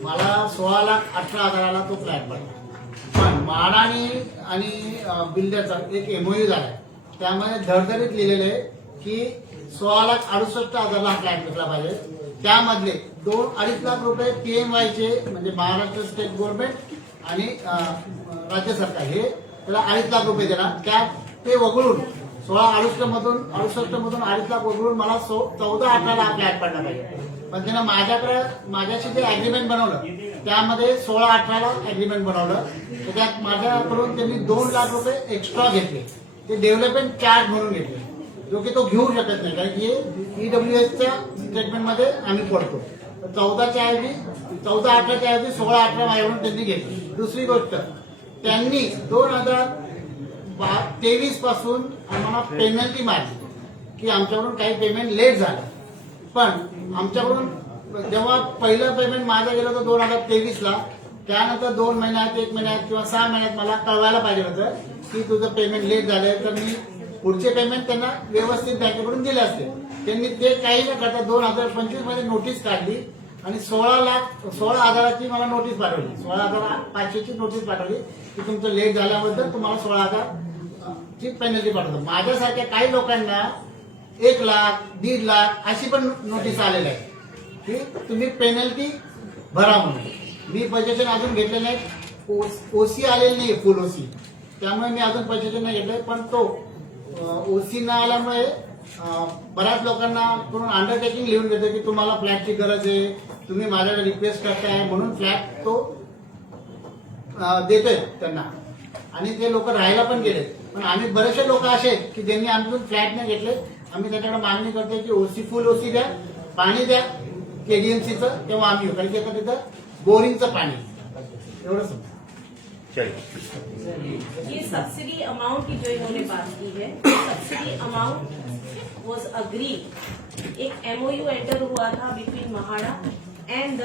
मला 16,18,000ला तो फ्लॅट पडला पण माडानी आणि बिल्डरचा एक MOU झालाय त्यामध्ये धडधडीत लिहिलेलं आहे की 16,68,000ला हा फ्लॅट विकला पाहिजे त्यामधले 2-2.5 लाख रुपये PMY चे म्हणजे महाराष्ट्र स्टेट गव्हर्नमेंट आणि राज्य सरकार हे त्याला 2.5 लाख रुपये देणार त्या ते वगळून 16-68 मधून 2.5 लाख वगळून मला 14-18ला फ्लॅट पडला पाहिजे पण त्यानं माझ्याशी जे अग्रीमेंट बनवलं त्यामध्ये 16-18ला अग्रीमेंट बनवलं तर त्यात माझ्याकडून त्यांनी 2 लाख रुपये एक्स्ट्रा घेतले ते डेव्हलपमेंट चार्ज म्हणून घेतले जो की तो घेऊ शकत नाही कारण की EWSच्या स्टेटमेंटमध्ये आम्ही पडतो 14च्या ऐवजी 14-18च्या ऐवजी 16-18 माझ्याकडून त्यांनी घेतली। दुसरी गोष्ट त्यांनी 2023 पासून आम्हाला पेनल्टी मारली की आमच्याकडून काही पेमेंट लेट झालं पण आमच्याकडून जेव्हा पहिलं पेमेंट माझं गेलं होतं 2023ला त्यानंतर 2 महिन्यात 1 महिन्यात किंवा 6 महिन्यात मला कळवायला पाहिजे होतं की तुझं पेमेंट लेट झालंय तर मी पुढचे पेमेंट त्यांना व्यवस्थित बँकेकडून दिले असते त्यांनी ते काही न करता 2025 मध्ये नोटीस काढली आणि 16,000ची मला नोटीस पाठवली 16,500ची नोटीस पाठवली की तुमचं लेट झाल्याबद्दल तुम्हाला 16,000ची पेनल्टी पाठवतो माझ्यासारख्या काही लोकांना 1 लाख 1.5 लाख अशी पण नोटीस आलेल्या आहे की तुम्ही पेनल्टी भरा म्हणून मी पोझिशन अजून घेतलेलं नाही ओसी आलेली नाही फुल ओसी त्यामुळे मी अजून पोझिशन नाही घेतलंय पण तो ओसी न आल्यामुळे बऱ्याच लोकांना अंडरटेकिंग लिहून देतो की तुम्हाला फ्लॅटची गरज आहे तुम्ही माझ्याकडे रिक्वेस्ट करताय म्हणून फ्लॅट तो देतोय त्यांना आणि ते लोक राहायला पण गेले पण आम्ही बरेचसे लोक असे आहेत की ज्यांनी आमच्याकडून फ्लॅट नाही घेतले. आम्ही त्याच्याकडे मागणी करतोय की ओसी फुल ओसी द्या, पाणी द्या केडीएमसीचं, तेव्हा आम्ही येऊ. कारण की आता तिथं बोरिंगचं पाणी एवढं समजा. ये सब्सिडी अमाउंट की जो इन्होंने बात की है, सब्सिडी अमाउंट वॉज अग्रीड. एक MOU एंटर हुआ था between MHADA end the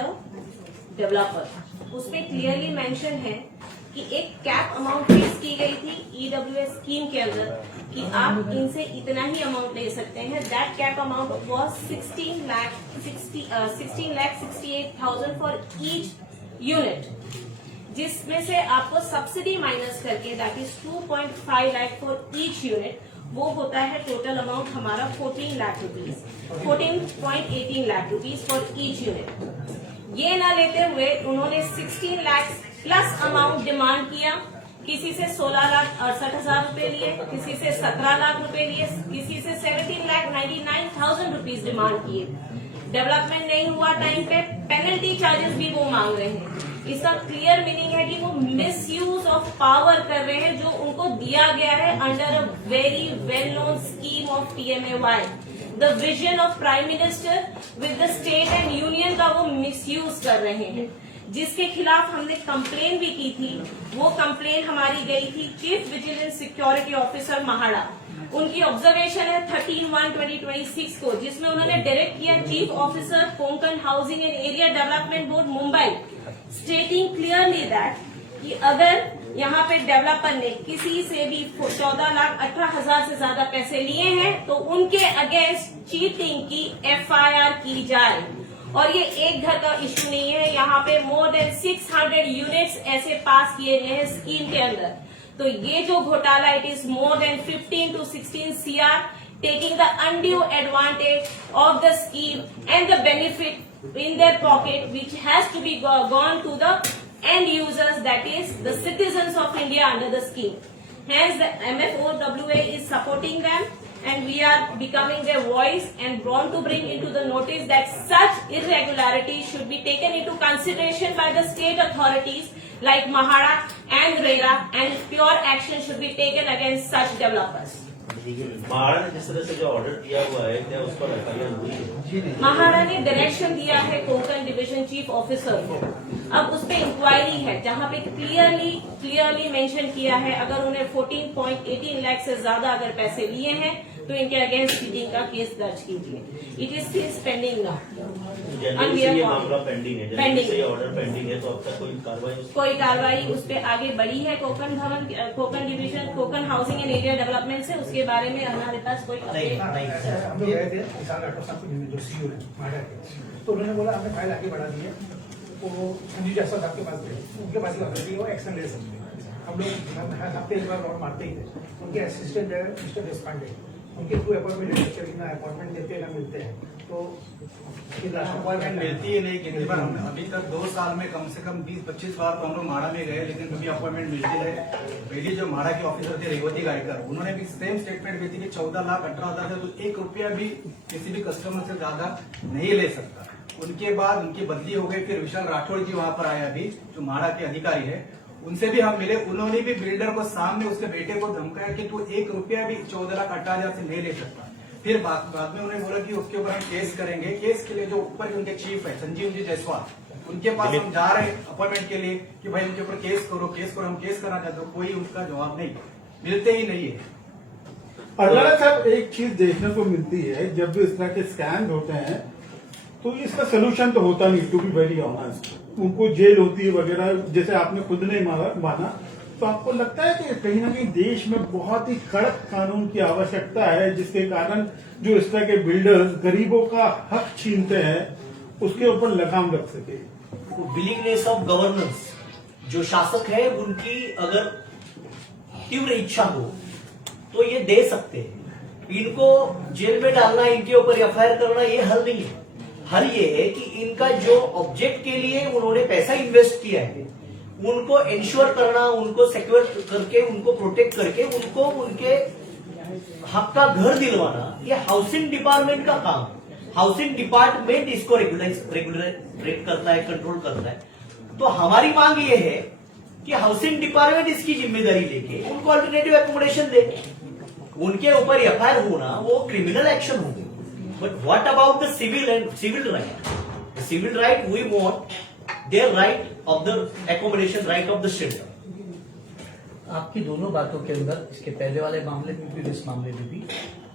developer. उसमें क्लियरली मेंशन है कि एक कैप अमाउंट फिक्स की गई थी EWS स्कीम के अंदर कि आप इनसे इतना ही अमाउंट ले सकते हैं. That cap amount was 16,68,000 for each unit, जिसमें से आपको सब्सिडी माइनस करके that is 2.5 lakh for each unit, वो होता है टोटल अमाउंट हमारा 14 lakh rupees, 14.18 lakh rupees for each unit. ये ना लेते हुए उन्होंने 16 लाख प्लस अमाउंट डिमांड किया. किसी से 16,68,000 रुपए लिए, किसी से 17 लाख रुपए लिए, किसी से 17,99,000 रुपीज डिमांड किए. डेवलपमेंट नहीं हुआ टाइम पे, पेनल्टी चार्जेस भी वो मांग रहे हैं. इसका क्लियर मीनिंग है कि वो मिसयूज ऑफ पावर कर रहे हैं जो उनको दिया गया है under a very well non scheme of PMAY. The vision of prime minister विद द स्टेट एंड यूनियन का वो मिसयूज कर रहे हैं, जिसके खिलाफ हमने कंप्लेन भी की थी. वो कंप्लेन हमारी गई थी chief vigilance security officer MHADA. उनकी ऑब्जर्वेशन है 13/1/2026 को, जिसमें उन्होंने डायरेक्ट किया chief officer Konkan housing and area development board Mumbai, stating clearly that कि अगर यहाँ पे डेवलपर ने किसी से भी 14,18,000 से ज्यादा पैसे लिए हैं तो उनके अगेंस्ट चीटिंग की FIR की जाए. और ये एक घर का इश्यू नहीं है, यहाँ पे मोर देन 600 यूनिट्स ऐसे पास किए गए हैं स्कीम के अंदर. तो ये जो घोटाला, it is more than 15 to 16 CR taking the undue advantage of the scheme and the benefit in their pocket, which has to be gone to the end users, that is the citizens of India under the scheme. Hence the MFOWA is supporting them, and we are becoming their voice and want to bring into the notice that such irregularities should be taken into consideration by the state authorities like Mahara and RERA, and pure action should be taken against such developers. MHADA ने जिस तरह से जो order दिया हुआ है, क्या उस पर FIR हुई है? महाड़ा ने डायरेक्शन दिया है कोंकण डिवीजन चीफ ऑफिसर को. अब उस पर इंक्वायरी है जहां पे क्लियरली मेंशन किया है अगर उन्हें 14.18 लाख से ज्यादा अगर पैसे लिए हैं तो इनके अगेंस्ट चीटिंग का केस दर्ज कीजिए. It is still pending now. जनवरी से ये मामला पेंडिंग है, जनवरी से ये ऑर्डर पेंडिंग है, तो अब तक कोई कार्रवाई उस पर आगे बढ़ी है Konkan division Konkan housing and area development से, उसके बारे में हमारे पास कोई अपडेट नहीं. हम लोग गए थे किसान डॉक्टर साहब को मिलने, जो CEO है माडा के, तो उन्होंने बोला हमने फाइल आगे बढ़ा दी है, तो संजीव जायसवाल साहब के पास गए, उनके पास ही वो एक्शन ले सकते हैं. हम लोग हफ्ते एक बार मारते ही थे. उनके असिस्टेंट है मिस्टर देशपांडे, उनके थ्रू अपॉइंटमेंट लेते हैं, अपॉइंटमेंट देते हैं ना मिलते हैं, तो अपॉइंटमेंट मिलती है नहीं. कितनी बार हमने अभी तक 2 साल में कम से कम 20-25 बार तो हम लोग माड़ा में गए, लेकिन कभी अपॉइंटमेंट मिलती रहे. पहली जो माड़ा के ऑफिसर थे रेवती गायकर, उन्होंने भी सेम स्टेटमेंट दी थी कि 14,18,000 से तो 1 रुपया भी किसी भी कस्टमर से ज्यादा नहीं ले सकता. उनके बाद उनकी बदली हो गई, फिर विशाल राठौड़ जी वहां पर आए अभी, जो माड़ा के अधिकारी है, उनसे भी हम मिले. उन्होंने भी बिल्डर को सामने उसके बेटे को धमकाया कि तू 1 रुपया भी 14,18,000 से नहीं ले सकता. फिर बाद में उन्होंने बोला कि उसके ऊपर हम केस करेंगे. केस के लिए जो ऊपर उनके चीफ है संजीव जी जायसवाल, उनके पास हम जा रहे हैं अपॉइंटमेंट के लिए कि भाई उनके ऊपर केस करो. हम केस करना चाहते हो, कोई उनका जवाब नहीं, मिलते ही नहीं है. अदालत साहब, एक चीज देखने को मिलती है, जब भी इस तरह के स्कैम होते हैं तो इसका सोल्यूशन तो होता नहीं. टू बी वेरी ऑनेस्ट, उनको जेल होती है वगैरह, जैसे आपने खुद ने माना. तो आपको लगता है कि कहीं ना कहीं देश में बहुत ही कड़क कानून की आवश्यकता है, जिसके कारण जो इस तरह के बिल्डर्स गरीबों का हक छीनते हैं उसके ऊपर लगाम लग सके? विलिंगनेस ऑफ गवर्नेंस, जो शासक है उनकी अगर तीव्र इच्छा हो तो ये दे सकते हैं. इनको जेल में डालना, इनके ऊपर FIR करना, ये हल नहीं है. हल ये है कि इनका जो ऑब्जेक्ट के लिए उन्होंने पैसा इन्वेस्ट किया है उनको इंश्योर करना, उनको सिक्योर करके, उनको प्रोटेक्ट करके, उनको उनके हक का घर दिलवाना, ये हाउसिंग डिपार्टमेंट का काम है. हाउसिंग डिपार्टमेंट इसको रेगुलेट करता है, कंट्रोल करता है. तो हमारी मांग ये है कि हाउसिंग डिपार्टमेंट इसकी जिम्मेदारी लेके उनको अल्टरनेटिव एकोमोडेशन दे, उनके ऊपर एफआईआर होना वो क्रिमिनल एक्शन होगी। But what about the civil right? Civil right we want their right of the accommodation, right of the shelter. आपकी दोनों बातों के अंदर, इसके पहले वाले मामले में भी इस मामले में भी,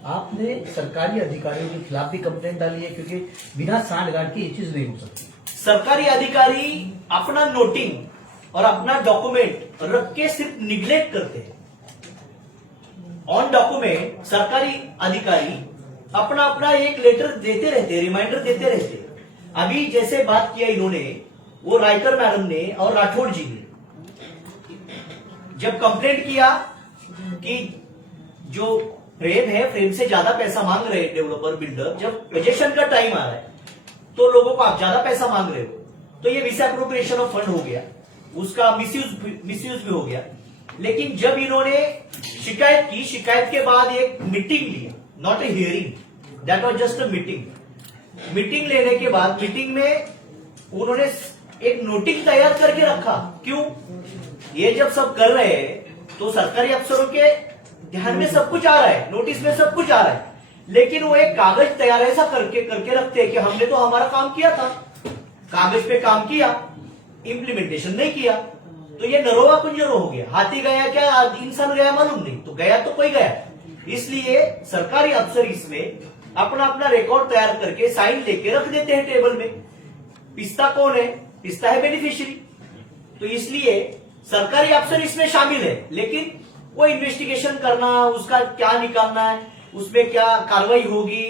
आपने सरकारी अधिकारियों के खिलाफ भी कंप्लेंट डाली है, क्योंकि बिना सांठगांठ की ये चीज नहीं हो सकती। सरकारी अधिकारी अपना नोटिंग और अपना डॉक्यूमेंट रख के सिर्फ निग्लेक्ट करते हैं। ऑन डॉक्यूमेंट सरकारी अधिकारी अपना अपना एक लेटर देते रहते, रिमाइंडर देते रहते। अभी जैसे बात किया इन्होंने, वो राइटर मैडम ने और राठौड़ जी ने जब कंप्लेंट किया कि जो फ्रेम है, फ्रेम से ज्यादा पैसा मांग रहे डेवलपर बिल्डर, जब पोजेशन का टाइम आ रहा है तो लोगों को आप ज्यादा पैसा मांग रहे हो, तो ये मिस एप्रोप्रिएशन ऑफ फंड हो गया, उसका मिसयूज भी हो गया। लेकिन जब इन्होंने शिकायत की, शिकायत के बाद एक मीटिंग ली, not a hearing, that was just a meeting. Meeting लेने के बाद मीटिंग में उन्होंने एक नोटिंग तैयार करके रखा। क्यों? ये जब सब कर रहे हैं तो सरकारी अफसरों के ध्यान में सब कुछ आ रहा है, नोटिस में सब कुछ आ रहा है, लेकिन वो एक कागज तैयार ऐसा करके रखते हैं कि हमने तो हमारा काम किया था, कागज पे काम किया, इंप्लीमेंटेशन नहीं किया। तो ये नरोवा कुंजरो हो गया, हाथी गया क्या इंसान गया मालूम नहीं, तो गया तो कोई गया। इसलिए सरकारी अफसर इसमें अपना अपना रिकॉर्ड तैयार करके साइन लेके रख देते हैं टेबल में। पिस्ता कौन है? पिस्ता है बेनिफिशियरी। तो इसलिए सरकारी अफसर इसमें शामिल है, लेकिन वो इन्वेस्टिगेशन करना, उसका क्या निकालना है, उसमें क्या कार्रवाई होगी,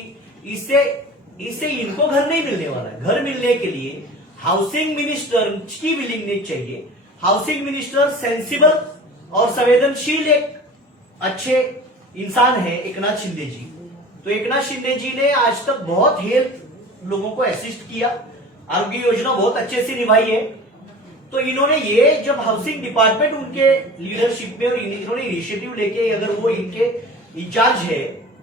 इससे इनको घर नहीं मिलने वाला है। घर मिलने के लिए हाउसिंग मिनिस्टर की विलिंगनेस चाहिए। हाउसिंग मिनिस्टर सेंसिबल और संवेदनशील एक अच्छे इंसान है एकनाथ शिंदे जी। तो एकनाथ शिंदे जी ने आज तक बहुत हेल्थ लोगों को असिस्ट किया, आरोग्य योजना बहुत अच्छे से निभाई है। तो इन्होंने ये जब हाउसिंग डिपार्टमेंट उनके लीडरशिप में और इन्होंने इनिशिएटिव लेके, अगर वो इनके इंचार्ज है,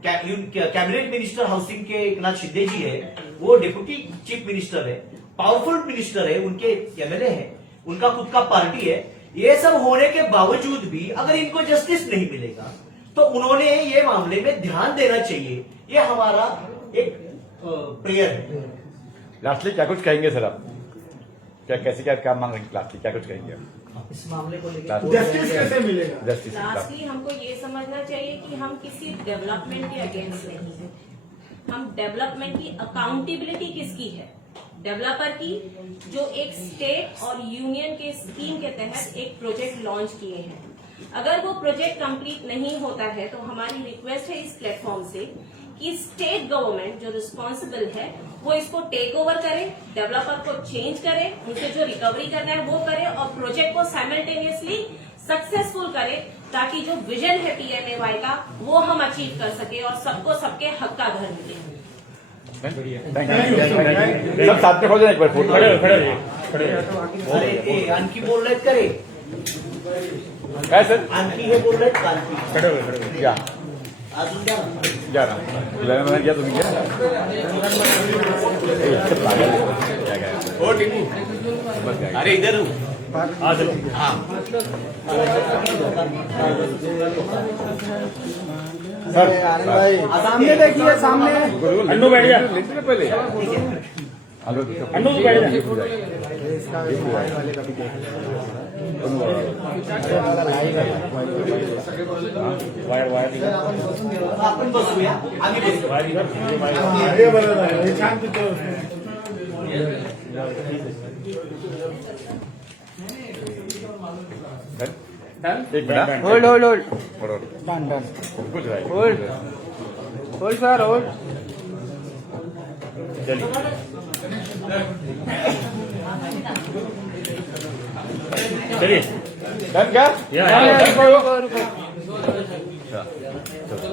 कैबिनेट मिनिस्टर हाउसिंग के एकनाथ शिंदे जी है, वो डिप्यूटी चीफ मिनिस्टर है, पावरफुल मिनिस्टर है, उनके एमएलए है, उनका खुद का पार्टी है। ये सब होने के बावजूद भी अगर इनको जस्टिस नहीं मिलेगा तो उन्होंने ये मामले में ध्यान देना चाहिए। ये हमारा एक प्रेयर है। लास्टली क्या कुछ कहेंगे सर आप? क्या मांग रहे हैं? लास्टली क्या कुछ कहेंगे आप इस मामले को लेकर? जस्टिस कैसे मिलेगा? जस्टिस लास्टली हमको ये समझना चाहिए कि हम किसी डेवलपमेंट के अगेंस्ट नहीं है। हम डेवलपमेंट की अकाउंटेबिलिटी किसकी है? डेवलपर की, जो एक स्टेट और यूनियन के स्कीम के तहत एक प्रोजेक्ट लॉन्च किए हैं। अगर वो प्रोजेक्ट कंप्लीट नहीं होता है तो हमारी रिक्वेस्ट है इस प्लेटफॉर्म से कि स्टेट गवर्नमेंट जो रिस्पॉन्सिबल है वो इसको टेक ओवर करे, डेवलपर को चेंज करे, उनसे जो रिकवरी करना है वो करे और प्रोजेक्ट को साइमल्टेनियसली सक्सेसफुल करे, ताकि जो विजन है PMAY का वो हम अचीव कर सके और सबको सबके हक का घर मिले। सब साथ में हो जाए एक बार फोटो खड़े अरे आणखी बोल रहे करे काय सर? आणखी हे बोल रहे आणखी खड़े या अजून द्या ना. जा रहा मैंने किया तुम्हें क्या हो टिकू, अरे इधर हाँ सर सामने देखिए, सामने अन्नू बैठ जा, पहले अन्नू तू बैठ जा। वायर आपण बसूया, आम्ही बसू. हे बरं आहे, हे छान तिथं एक minute hold hold hold done done कुछ रहा होल्ड होल्ड सर होल्ड. चलिए डन क्या? या रुको रुको रुको. चलो